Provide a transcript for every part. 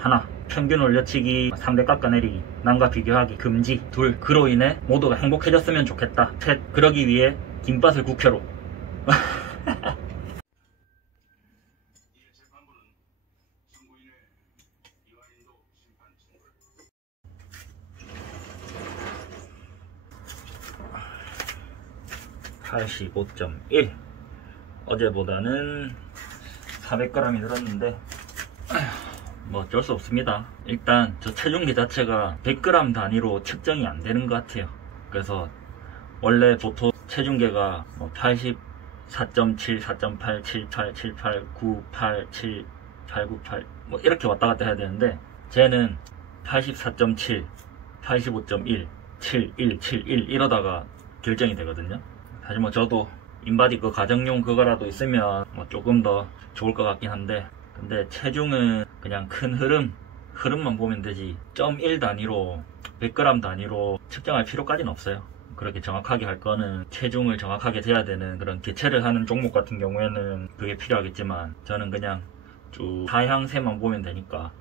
하나, 평균 올려치기, 상대 깎아내리기, 남과 비교하기 금지. 둘, 그로 인해 모두가 행복해졌으면 좋겠다. 셋, 그러기 위해 김밥을 국회로. (85.1) 어제보다는 400g이 늘었는데 뭐 어쩔 수 없습니다. 일단 저 체중계 자체가 100g 단위로 측정이 안 되는 것 같아요. 그래서 원래 보통 체중계가 뭐 84.7, 4.8, 78, 78, 98, 7, 8, 98 뭐 이렇게 왔다 갔다 해야 되는데 쟤는 84.7, 85.1, 71, 71 이러다가 결정이 되거든요. 사실 뭐 저도 인바디 그 가정용 그거라도 있으면 뭐 조금 더 좋을 것 같긴 한데, 근데 체중은 그냥 큰 흐름만 보면 되지 0.1 단위로 100g 단위로 측정할 필요까지는 없어요. 그렇게 정확하게 할 거는 체중을 정확하게 재야 되는 그런 개체를 하는 종목 같은 경우에는 그게 필요하겠지만, 저는 그냥 쭉 하향세만 보면 되니까.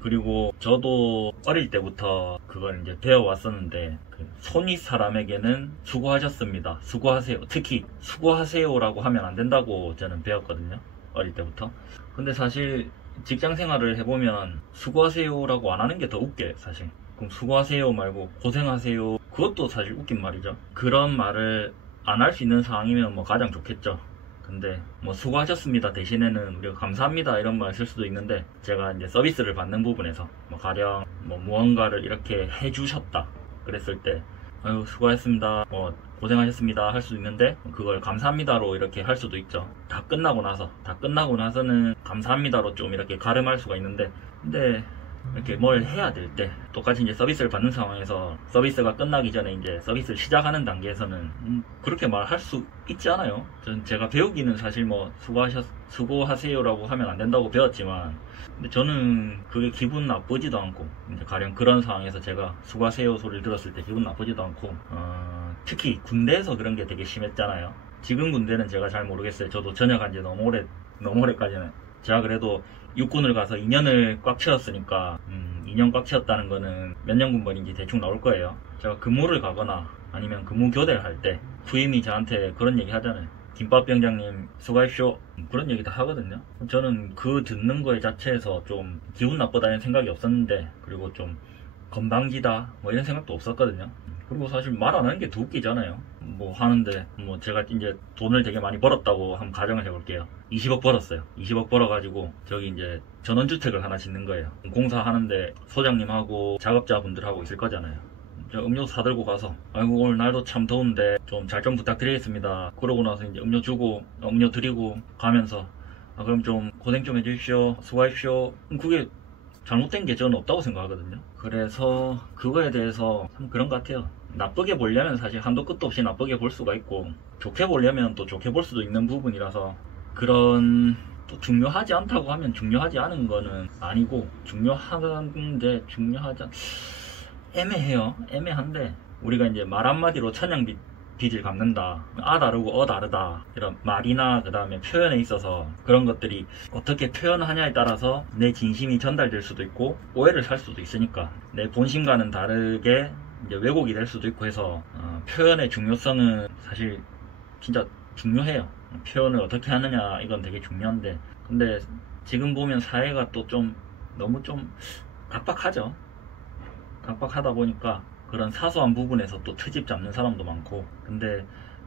그리고 저도 어릴 때부터 그걸 이제 배워왔었는데, 손윗 사람에게는 수고하셨습니다, 수고하세요, 특히 수고하세요라고 하면 안 된다고 저는 배웠거든요, 어릴 때부터. 근데 사실 직장 생활을 해보면 수고하세요라고 안 하는 게 더 웃겨요, 사실. 그럼 수고하세요 말고 고생하세요, 그것도 사실 웃긴 말이죠. 그런 말을 안 할 수 있는 상황이면 뭐 가장 좋겠죠. 근데 뭐 수고하셨습니다 대신에는 우리가 감사합니다 이런 말 쓸 수도 있는데, 제가 이제 서비스를 받는 부분에서 뭐 가령 뭐 무언가를 이렇게 해주셨다 그랬을 때 아유 수고하셨습니다, 뭐 고생하셨습니다 할 수도 있는데, 그걸 감사합니다로 이렇게 할 수도 있죠. 다 끝나고 나서는 감사합니다로 좀 이렇게 가름할 수가 있는데, 근데 이렇게 뭘 해야 될 때 똑같이 이제 서비스를 받는 상황에서 서비스가 끝나기 전에 이제 서비스를 시작하는 단계에서는 그렇게 말할 수 있지 않아요. 제가 배우기는 사실 뭐 수고하세요라고 하면 안 된다고 배웠지만, 근데 저는 그게 기분 나쁘지도 않고, 이제 가령 그런 상황에서 제가 수고하세요 소리를 들었을 때 기분 나쁘지도 않고, 특히 군대에서 그런 게 되게 심했잖아요. 지금 군대는 제가 잘 모르겠어요. 저도 전역한 지 너무 오래까지는. 제가 그래도 육군을 가서 2년을 꽉 채웠으니까 2년 꽉 채웠다는 거는 몇 년 군번인지 대충 나올 거예요. 제가 근무를 가거나 아니면 근무 교대를 할 때 후임이 저한테 그런 얘기 하잖아요. 김밥병장님 수고하십시오, 그런 얘기 다 하거든요. 저는 그 듣는 거에 자체에서 좀 기분 나쁘다는 생각이 없었는데, 그리고 좀 건방지다 뭐 이런 생각도 없었거든요. 그리고 사실 말 안 하는 게 더 웃기잖아요. 뭐 하는데, 뭐 제가 이제 돈을 되게 많이 벌었다고 한번 가정을 해볼게요. 20억 벌었어요. 20억 벌어가지고 저기 이제 전원주택을 하나 짓는 거예요. 공사하는데 소장님하고 작업자분들하고 있을 거잖아요. 저 음료수 사들고 가서 아이고 오늘 날도 참 더운데 좀 잘 좀 부탁드리겠습니다, 그러고 나서 이제 음료 주고 음료 드리고 가면서 그럼 좀 고생 좀 해주십시오, 수고하십시오, 그게 잘못된 게 저는 없다고 생각하거든요. 그래서 그거에 대해서 참 그런 것 같아요. 나쁘게 보려면 사실 한도 끝도 없이 나쁘게 볼 수가 있고, 좋게 보려면 또 좋게 볼 수도 있는 부분이라서, 그런 또 중요하지 않다고 하면 중요하지 않은 거는 아니고, 중요한데 애매해요. 애매한데, 우리가 이제 말 한마디로 천냥빚을 갚는다, 아 다르고 어 다르다, 이런 말이나 그 다음에 표현에 있어서 그런 것들이 어떻게 표현하냐에 따라서 내 진심이 전달될 수도 있고 오해를 살 수도 있으니까, 내 본심과는 다르게 이제 왜곡이 될 수도 있고 해서 표현의 중요성은 사실 진짜 중요해요. 표현을 어떻게 하느냐 이건 되게 중요한데, 근데 지금 보면 사회가 또 좀 너무 좀 각박하죠. 각박하다 보니까 그런 사소한 부분에서 또 트집 잡는 사람도 많고, 근데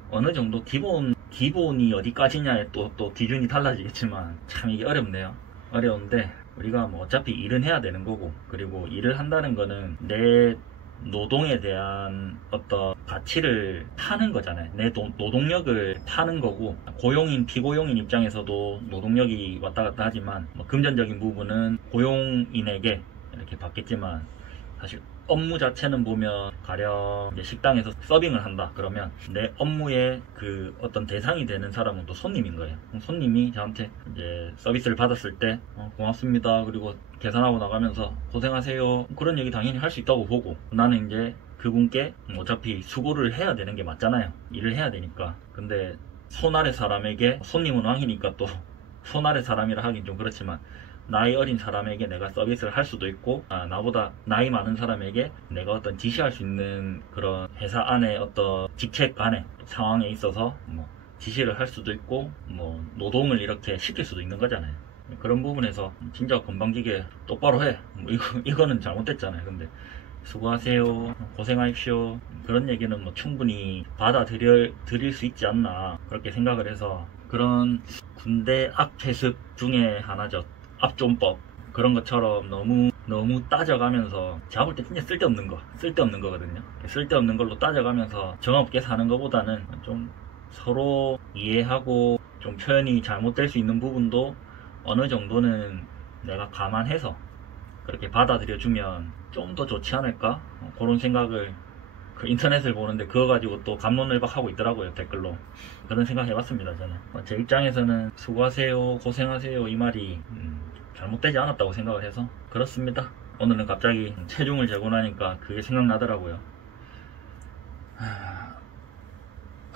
어느 정도 기본이 어디까지냐에 또 기준이 달라지겠지만 참 이게 어렵네요. 어려운데 우리가 뭐 어차피 일은 해야 되는 거고, 그리고 일을 한다는 거는 내 노동에 대한 어떤 가치를 파는 거잖아요. 내 노동력을 파는 거고, 고용인 피고용인 입장에서도 노동력이 왔다 갔다 하지만 뭐 금전적인 부분은 고용인에게 이렇게 받겠지만, 사실 업무 자체는 보면 가령 이제 식당에서 서빙을 한다 그러면 내 업무의 그 어떤 대상이 되는 사람은 또 손님인 거예요. 손님이 저한테 이제 서비스를 받았을 때 고맙습니다, 그리고 계산하고 나가면서 고생하세요, 그런 얘기 당연히 할 수 있다고 보고, 나는 이제 그분께 어차피 수고를 해야 되는 게 맞잖아요. 일을 해야 되니까. 근데 손 아래 사람에게, 손님은 왕이니까 또 손 아래 사람이라 하긴 좀 그렇지만 나이 어린 사람에게 내가 서비스를 할 수도 있고, 나보다 나이 많은 사람에게 내가 어떤 지시할 수 있는 그런 회사 안에 어떤 직책 안에 상황에 있어서 뭐 지시를 할 수도 있고, 뭐 노동을 이렇게 시킬 수도 있는 거잖아요. 그런 부분에서 진짜 건방지게 똑바로 해. 뭐 이거는 잘못됐잖아요. 근데 수고하세요, 고생하십시오, 그런 얘기는 뭐 충분히 받아들일 수 있지 않나, 그렇게 생각을 해서. 그런 군대 악태습 중에 하나죠. 압존법. 그런 것처럼 너무 따져가면서, 제가 볼 때 진짜 쓸데없는 거거든요. 쓸데없는 걸로 따져가면서 정없게 사는 것보다는 좀 서로 이해하고, 좀 표현이 잘못될 수 있는 부분도 어느 정도는 내가 감안해서 그렇게 받아들여주면 좀 더 좋지 않을까? 그런 생각을, 그 인터넷을 보는데 그거 가지고 또 갑론을박하고 있더라고요, 댓글로. 그런 생각 해봤습니다, 저는. 제 입장에서는 수고하세요, 고생하세요, 이 말이 잘못되지 않았다고 생각을 해서 그렇습니다. 오늘은 갑자기 체중을 재고 나니까 그게 생각나더라고요.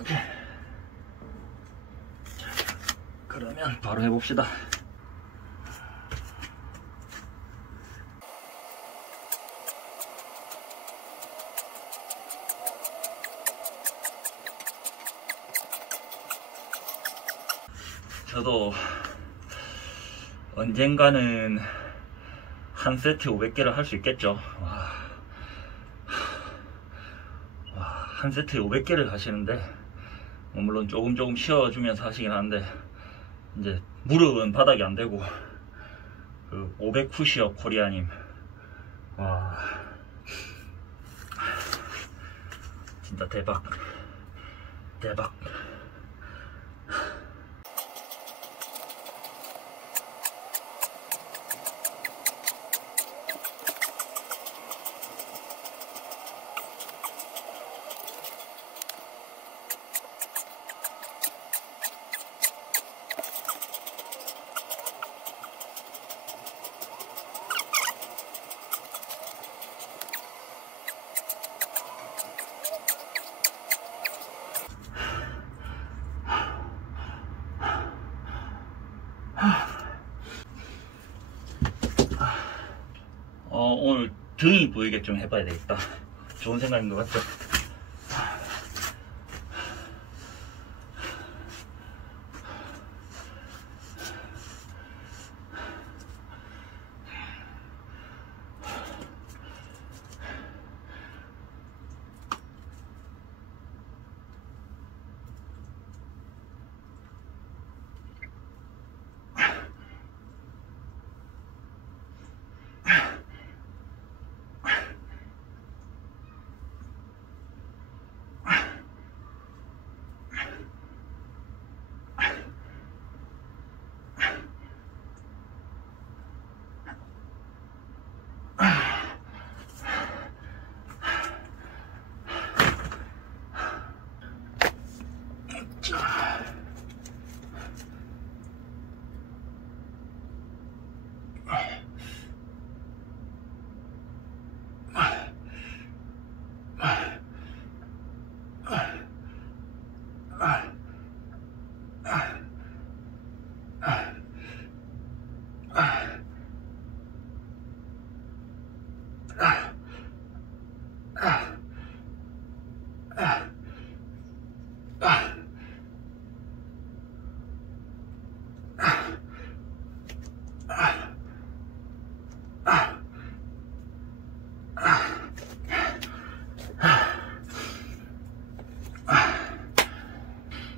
오케이. 자, 그러면 바로 해봅시다. 저도 언젠가는 한 세트 500개를 할 수 있겠죠. 한 세트에 500개를 하시는데, 물론 조금 쉬어주면서 하시긴 하는데, 이제 무릎은 바닥이 안 되고, 그 500 푸시업 코리아님, 와, 진짜 대박. 오늘 등이 보이게 좀 해봐야 되겠다. 좋은 생각인 것 같죠?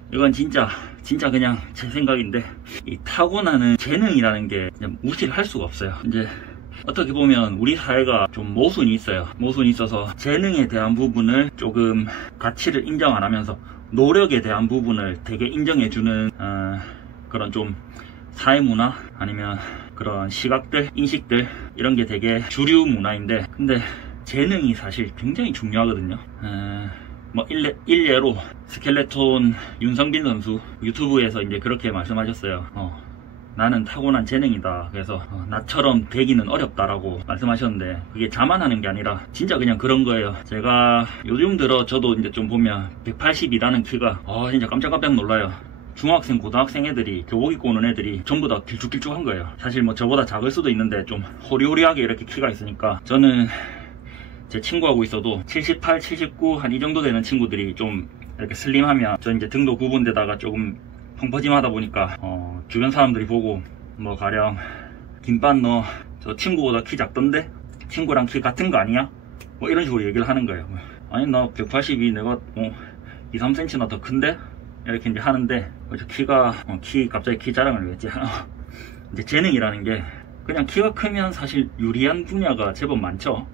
이건 진짜 그냥 제 생각인데, 이 타고나는 재능이라는 게 그냥 무시를 할 수가 없어요. 이제 어떻게 보면 우리 사회가 좀 모순이 있어요. 모순이 있어서 재능에 대한 부분을 조금 가치를 인정 안 하면서 노력에 대한 부분을 되게 인정해주는 그런 좀 사회 문화, 아니면 그런 시각들, 인식들, 이런 게 되게 주류 문화인데, 근데 재능이 사실 굉장히 중요하거든요. 뭐 일례로 스켈레톤 윤성빈 선수 유튜브에서 이제 그렇게 말씀하셨어요. 나는 타고난 재능이다. 그래서 나처럼 되기는 어렵다라고 말씀하셨는데, 그게 자만하는 게 아니라 진짜 그냥 그런 거예요. 제가 요즘 들어 저도 이제 좀 보면 180이라는 키가 진짜 깜짝깜짝 놀라요. 중학생, 고등학생 애들이 교복 입고 오는 애들이 전부 다 길쭉길쭉한 거예요. 사실 뭐 저보다 작을 수도 있는데 좀 호리호리하게 이렇게 키가 있으니까 저는 제 친구하고 있어도 78, 79 한 이 정도 되는 친구들이 좀 이렇게 슬림하면 저 이제 등도 굽은데다가 조금 펑퍼짐하다 보니까 주변 사람들이 보고 뭐 가령 김밥 너 저 친구보다 키 작던데? 친구랑 키 같은 거 아니야? 뭐 이런 식으로 얘기를 하는 거예요. 아니 나 182 내가 2, 3cm나 더 큰데? 이렇게 이제 하는데 갑자기 키 자랑을 왜 했지? 이제 재능이라는 게 그냥 키가 크면 사실 유리한 분야가 제법 많죠.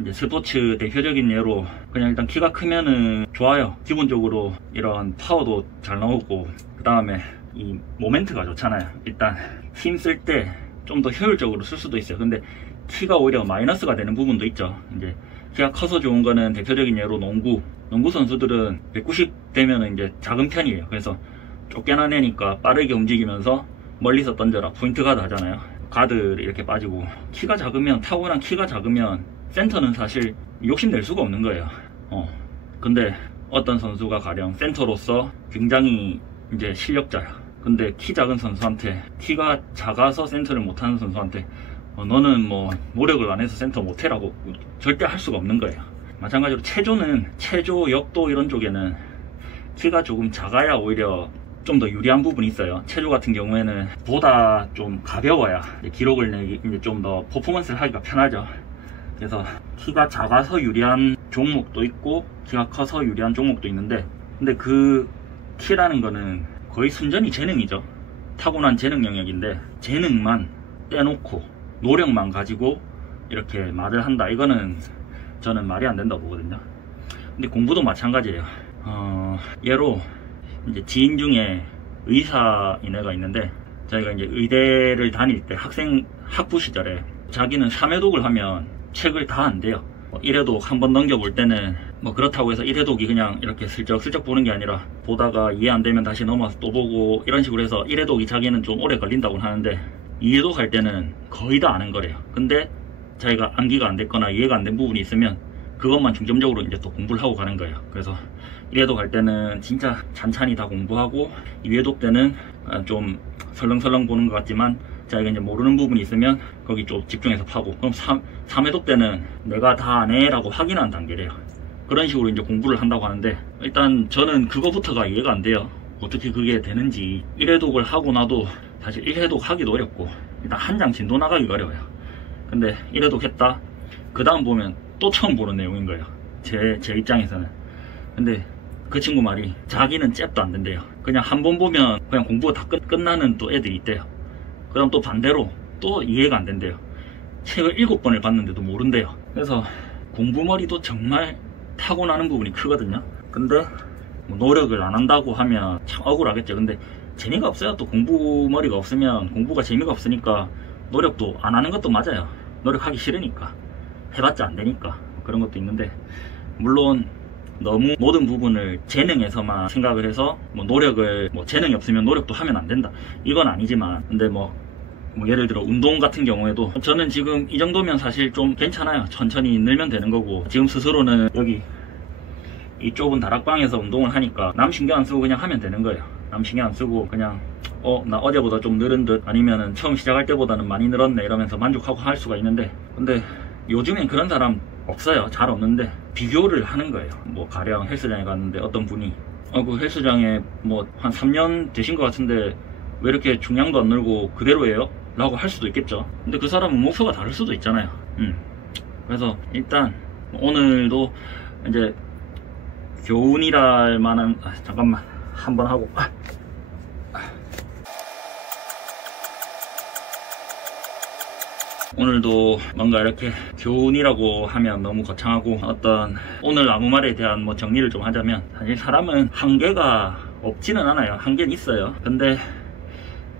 이제 스포츠 대표적인 예로 그냥 일단 키가 크면은 좋아요. 기본적으로 이런 파워도 잘 나오고 그 다음에 이 모멘트가 좋잖아요. 일단 힘 쓸 때 좀 더 효율적으로 쓸 수도 있어요. 근데 키가 오히려 마이너스가 되는 부분도 있죠. 이제 키가 커서 좋은 거는 대표적인 예로 농구 선수들은 190 되면은 이제 작은 편이에요. 그래서 쫓겨나내니까 빠르게 움직이면서 멀리서 던져라 포인트 가드 하잖아요. 가드 이렇게 빠지고 타고난 키가 작으면 센터는 사실 욕심낼 수가 없는 거예요. 근데 어떤 선수가 가령 센터로서 굉장히 이제 실력자야. 근데 키 작은 선수한테 키가 작아서 센터를 못하는 선수한테 너는 뭐 노력을 안 해서 센터 못해라고 절대 할 수가 없는 거예요. 마찬가지로 체조, 역도 이런 쪽에는 키가 조금 작아야 오히려 좀 더 유리한 부분이 있어요. 체조 같은 경우에는 보다 좀 가벼워야 기록을 내기 이제 좀 더 퍼포먼스를 하기가 편하죠. 그래서 키가 작아서 유리한 종목도 있고 키가 커서 유리한 종목도 있는데 근데 그 키라는 거는 거의 순전히 재능이죠. 타고난 재능 영역인데 재능만 떼놓고 노력만 가지고 이렇게 말을 한다. 이거는 저는 말이 안 된다고 보거든요. 근데 공부도 마찬가지예요. 예로 이제 지인 중에 의사인 애가 있는데 저희가 이제 의대를 다닐 때 학부 시절에 자기는 3회독을 하면 책을 다 안 돼요. 1회독 한번 넘겨볼 때는 뭐 그렇다고 해서 1회독이 그냥 이렇게 슬쩍슬쩍 보는 게 아니라 보다가 이해 안 되면 다시 넘어와서 또 보고 이런 식으로 해서 1회독이 자기는 좀 오래 걸린다고 하는데 2회독 할 때는 거의 다 아는 거래요. 근데 자기가 암기가 안 됐거나 이해가 안 된 부분이 있으면 그것만 중점적으로 이제 또 공부를 하고 가는 거예요. 그래서 1회독 할 때는 진짜 찬찬히 다 공부하고 2회독 때는 좀 설렁설렁 보는 것 같지만 자기가 이제 모르는 부분이 있으면 거기 좀 집중해서 파고 그럼 3회독 때는 내가 다 아네 라고 확인한 단계래요. 그런 식으로 이제 공부를 한다고 하는데 일단 저는 그거부터가 이해가 안 돼요. 어떻게 그게 되는지. 1회독을 하고 나도 사실 1회독 하기도 어렵고 일단 한 장 진도 나가기가 어려워요. 근데 1회독 했다 그 다음 보면 또 처음 보는 내용인 거예요. 제 입장에서는. 근데 그 친구 말이 자기는 잽도 안 된대요. 그냥 한 번 보면 그냥 공부가 다 끝나는 또 애들이 있대요. 그 다음 또 반대로 또 이해가 안 된대요. 책을 7번을 봤는데도 모른대요. 그래서 공부머리도 정말 타고나는 부분이 크거든요. 근데 뭐 노력을 안 한다고 하면 참 억울하겠죠. 근데 재미가 없어요. 또 공부머리가 없으면 공부가 재미가 없으니까 노력도 안 하는 것도 맞아요. 노력하기 싫으니까 해봤자 안 되니까 그런 것도 있는데 물론 너무 모든 부분을 재능에서만 생각을 해서 뭐 노력을 재능이 없으면 노력도 하면 안 된다 이건 아니지만 근데 뭐 예를 들어 운동 같은 경우에도 저는 지금 이 정도면 사실 좀 괜찮아요. 천천히 늘면 되는 거고 지금 스스로는 여기 이 좁은 다락방에서 운동을 하니까 남 신경 안 쓰고 그냥 하면 되는 거예요. 남 신경 안 쓰고 그냥 나 어제보다 좀 늘은 듯 아니면은 처음 시작할 때보다는 많이 늘었네 이러면서 만족하고 할 수가 있는데 근데 요즘엔 그런 사람 없어요. 잘 없는데 비교를 하는 거예요. 뭐 가령 헬스장에 갔는데 어떤 분이 그 헬스장에 뭐 한 3년 되신 것 같은데 왜 이렇게 중량도 안 늘고 그대로예요? 라고 할 수도 있겠죠. 근데 그 사람은 목표가 다를 수도 있잖아요. 그래서 일단 오늘도 이제 교훈이랄 만한 잠깐만 한번 하고 오늘도 뭔가 이렇게 교훈이라고 하면 너무 거창하고 오늘 아무 말에 대한 뭐 정리를 좀 하자면 사실 사람은 한계가 없지는 않아요. 한계는 있어요. 근데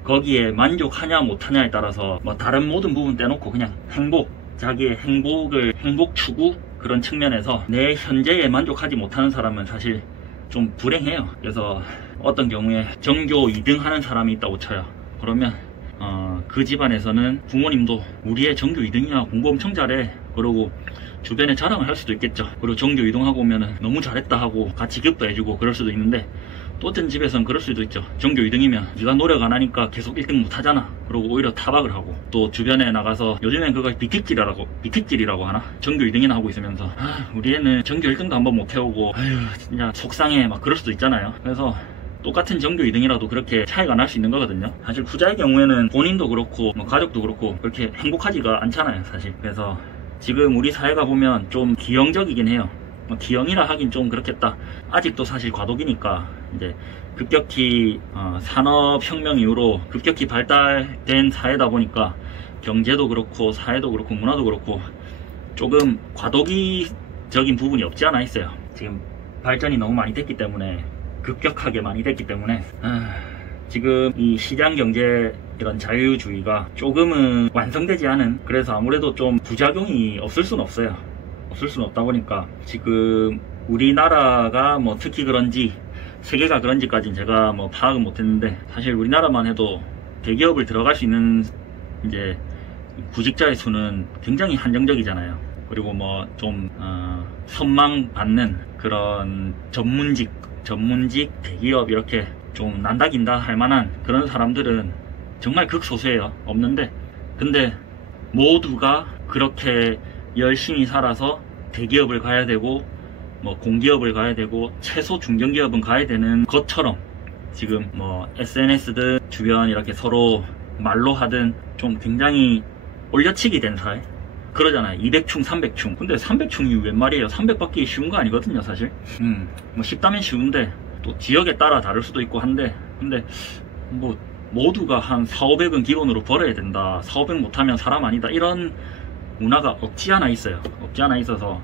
거기에 만족하냐 못하냐에 따라서 뭐 다른 모든 부분 떼놓고 그냥 자기의 행복 추구 그런 측면에서 내 현재에 만족하지 못하는 사람은 사실 좀 불행해요. 그래서 어떤 경우에 전교 2등 하는 사람이 있다고 쳐요. 그러면 그 집안에서는 부모님도 우리 애 전교 2등이야 공부 엄청 잘해 그러고 주변에 자랑을 할 수도 있겠죠. 그리고 전교 2등하고 오면은 너무 잘했다 하고 같이 기업도 해주고 그럴 수도 있는데 또 어떤 집에서는 그럴 수도 있죠. 전교 2등이면 네가 노력 안 하니까 계속 1등 못 하잖아. 그러고 오히려 타박을 하고, 또 주변에 나가서 요즘엔 그걸 비틱질이라고 하나? 전교 2등이나 하고 있으면서 우리 애는 전교 1등도 한번 못 해오고 아휴 진짜 속상해 막 그럴 수도 있잖아요. 그래서 똑같은 전교 2등이라도 그렇게 차이가 날 수 있는 거거든요. 사실 후자의 경우에는 본인도 그렇고 뭐 가족도 그렇고 그렇게 행복하지가 않잖아요 사실. 그래서 지금 우리 사회가 보면 좀 기형적이긴 해요. 기형이라 하긴 좀 그렇겠다. 아직도 사실 과도기니까 이제 급격히 산업혁명 이후로 급격히 발달된 사회다 보니까 경제도 그렇고 사회도 그렇고 문화도 그렇고 조금 과도기적인 부분이 없지 않아 있어요. 지금 발전이 너무 많이 됐기 때문에, 급격하게 많이 됐기 때문에 지금 이 시장경제 이런 자유주의가 조금은 완성되지 않은, 그래서 아무래도 좀 부작용이 없을 수는 없어요. 없을 수는 없다 보니까 지금 우리나라가 뭐 특히 그런지 세계가 그런지까지는 제가 뭐 파악은 못했는데, 사실 우리나라만 해도 대기업을 들어갈 수 있는 이제 구직자의 수는 굉장히 한정적이잖아요. 그리고 뭐 좀 선망받는 그런 전문직 대기업 이렇게 좀 난다긴다 할 만한 그런 사람들은 정말 극소수예요. 없는데, 근데 모두가 그렇게 열심히 살아서 대기업을 가야 되고 뭐 공기업을 가야 되고 최소 중견기업은 가야 되는 것처럼 지금 뭐 SNS든 주변 이렇게 서로 말로 하든 좀 굉장히 올려치기 된 사회 그러잖아요. 200충 300충. 근데 300충이 웬 말이에요. 300 받기 쉬운 거 아니거든요 사실. 뭐 쉽다면 쉬운데 또 지역에 따라 다를 수도 있고 한데, 근데 뭐 모두가 한 4,500은 기본으로 벌어야 된다, 4,500 못하면 사람 아니다, 이런 문화가 없지 않아 있어요. 없지 않아 있어서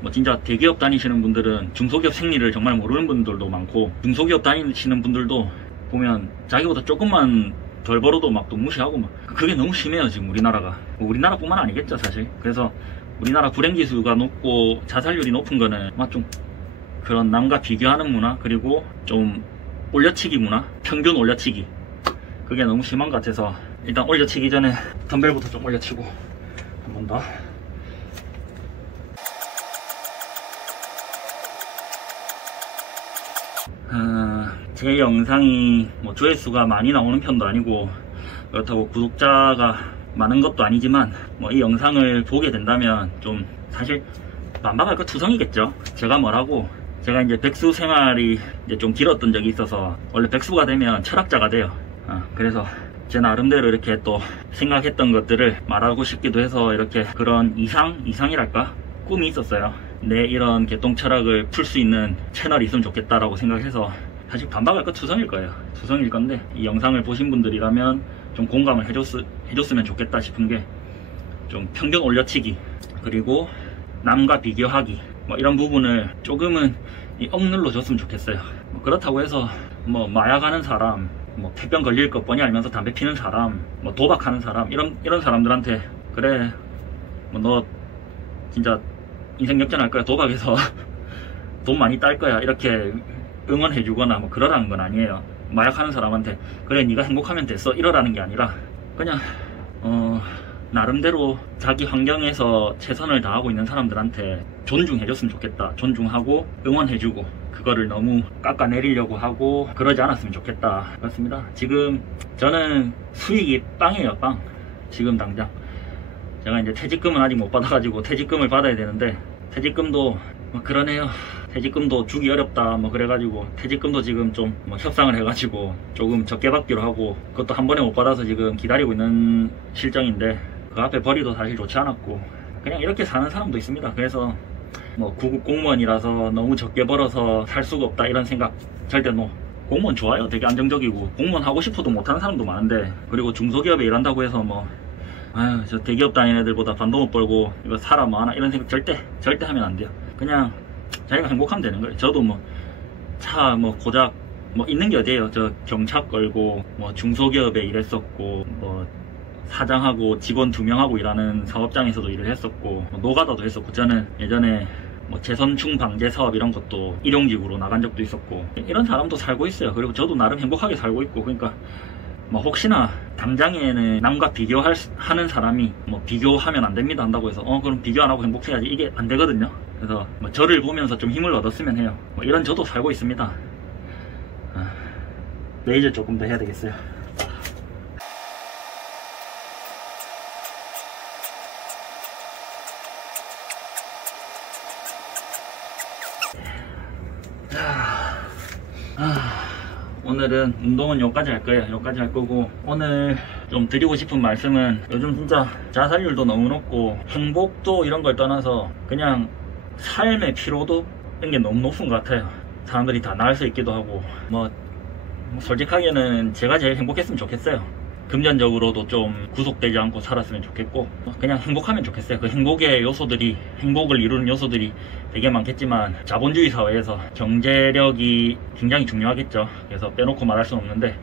뭐 진짜 대기업 다니시는 분들은 중소기업 생리를 정말 모르는 분들도 많고, 중소기업 다니시는 분들도 보면 자기보다 조금만 덜 벌어도 막 또 무시하고 막, 그게 너무 심해요 지금 우리나라가. 뭐 우리나라뿐만 아니겠죠 사실. 그래서 우리나라 불행지수가 높고 자살률이 높은 거는 막 좀 그런 남과 비교하는 문화, 그리고 좀 올려치기 문화, 평균 올려치기, 그게 너무 심한 것 같아서 일단 올려치기 전에 덤벨부터 좀 올려치고 한 번 더. 제 영상이 뭐 조회수가 많이 나오는 편도 아니고 그렇다고 구독자가 많은 것도 아니지만, 뭐 이 영상을 보게 된다면 좀 사실 반박할 거 투성이겠죠. 제가 뭐라고, 제가 이제 백수 생활이 이제 좀 길었던 적이 있어서 원래 백수가 되면 철학자가 돼요. 그래서 제 나름대로 이렇게 또 생각했던 것들을 말하고 싶기도 해서 이렇게 그런 이상이랄까? 꿈이 있었어요. 내 이런 개똥 철학을 풀 수 있는 채널이 있으면 좋겠다라고 생각해서, 사실 반박할 거 투성일 거예요. 투성일 건데 이 영상을 보신 분들이라면 좀 공감을 해줬으면 좋겠다 싶은 게, 좀 편견 올려치기, 그리고 남과 비교하기, 뭐 이런 부분을 조금은 억눌러 줬으면 좋겠어요. 뭐 그렇다고 해서 뭐 마약하는 사람, 뭐 폐병 걸릴 것 뻔히 알면서 담배 피는 사람, 뭐 도박하는 사람, 이런 사람들한테 그래 뭐 너 진짜 인생 역전할 거야, 도박에서 돈 많이 딸 거야, 이렇게 응원해 주거나 뭐 그러라는 건 아니에요. 마약하는 사람한테 그래 네가 행복하면 됐어 이러라는 게 아니라, 그냥 나름대로 자기 환경에서 최선을 다하고 있는 사람들한테 존중해 줬으면 좋겠다. 존중하고 응원해 주고, 그거를 너무 깎아내리려고 하고 그러지 않았으면 좋겠다. 그렇습니다. 지금 저는 수익이 빵이에요, 빵. 지금 당장 제가 이제 퇴직금은 아직 못 받아가지고 퇴직금을 받아야 되는데, 퇴직금도 뭐 그러네요. 퇴직금도 주기 어렵다 뭐 그래가지고 퇴직금도 지금 좀 뭐 협상을 해가지고 조금 적게 받기로 하고, 그것도 한 번에 못 받아서 지금 기다리고 있는 실정인데, 그 앞에 벌이도 사실 좋지 않았고 그냥 이렇게 사는 사람도 있습니다. 그래서 뭐 구급 공무원이라서 너무 적게 벌어서 살 수가 없다 이런 생각 절대 노. 공무원 좋아요. 되게 안정적이고 공무원 하고 싶어도 못하는 사람도 많은데, 그리고 중소기업에 일한다고 해서 뭐 아유 저 대기업 다니는 애들보다 반도 못 벌고 이거 살아 뭐 하나 이런 생각 절대 하면 안 돼요. 그냥 자기가 행복하면 되는 거예요. 저도 뭐 차 뭐 고작 뭐 있는 게 어디에요. 저 경차 끌고 뭐 중소기업에 일했었고, 뭐 사장하고 직원 2명하고 일하는 사업장에서도 일을 했었고, 뭐 노가다도 했었고, 저는 예전에 뭐 재선충 방제 사업 이런 것도 일용직으로 나간 적도 있었고, 이런 사람도 살고 있어요. 그리고 저도 나름 행복하게 살고 있고. 그러니까 뭐 혹시나 당장에는 남과 비교하는 사람이 뭐 비교하면 안 됩니다 한다고 해서 그럼 비교 안 하고 행복해야지, 이게 안 되거든요. 그래서 뭐 저를 보면서 좀 힘을 얻었으면 해요. 뭐 이런 저도 살고 있습니다. 레이저 조금 더 해야 되겠어요. 오늘은 운동은 여기까지 할 거예요. 여기까지 할 거고, 오늘 좀 드리고 싶은 말씀은, 요즘 진짜 자살률도 너무 높고 행복도 이런 걸 떠나서 그냥 삶의 피로도 이런 게 너무 높은 것 같아요. 사람들이 다 나을 수 있기도 하고, 뭐 솔직하게는 제가 제일 행복했으면 좋겠어요. 금전적으로도 좀 구속되지 않고 살았으면 좋겠고, 그냥 행복하면 좋겠어요. 그 행복의 요소들이, 행복을 이루는 요소들이 되게 많겠지만, 자본주의 사회에서 경제력이 굉장히 중요하겠죠. 그래서 빼놓고 말할 수는 없는데,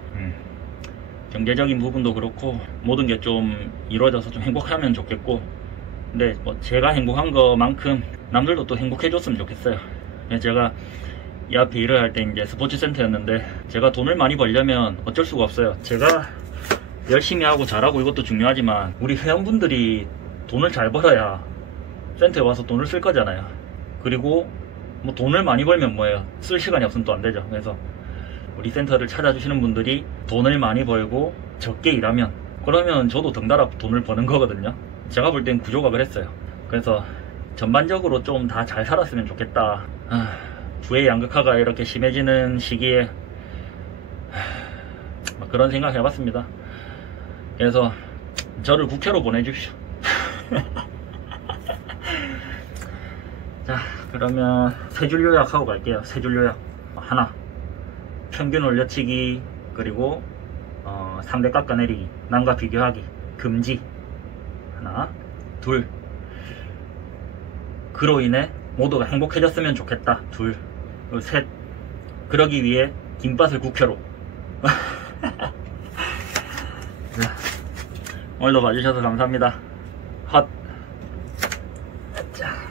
경제적인 부분도 그렇고 모든 게 좀 이루어져서 좀 행복하면 좋겠고, 근데 뭐 제가 행복한 것만큼 남들도 또 행복해줬으면 좋겠어요. 제가 이 앞에 일을 할 때 이제 스포츠 센터였는데, 제가 돈을 많이 벌려면 어쩔 수가 없어요. 제가 열심히 하고 잘하고 이것도 중요하지만, 우리 회원분들이 돈을 잘 벌어야 센터에 와서 돈을 쓸 거잖아요. 그리고 뭐 돈을 많이 벌면 뭐예요? 쓸 시간이 없으면 또 안 되죠. 그래서 우리 센터를 찾아주시는 분들이 돈을 많이 벌고 적게 일하면, 그러면 저도 덩달아 돈을 버는 거거든요. 제가 볼 땐 구조가 그랬어요. 그래서 전반적으로 좀 다 잘 살았으면 좋겠다. 부의 양극화가 이렇게 심해지는 시기에 그런 생각 해봤습니다. 그래서 저를 국회로 보내주십시오. 자, 그러면 세 줄 요약하고 갈게요. 세 줄 요약. 하나, 평균 올려치기, 그리고 상대 깎아내리기, 남과 비교하기, 금지. 하나. 둘, 그로 인해 모두가 행복해졌으면 좋겠다. 둘. 그리고 셋, 그러기 위해 김밭을 국회로. 오늘도 봐주셔서 감사합니다. 헛. 자.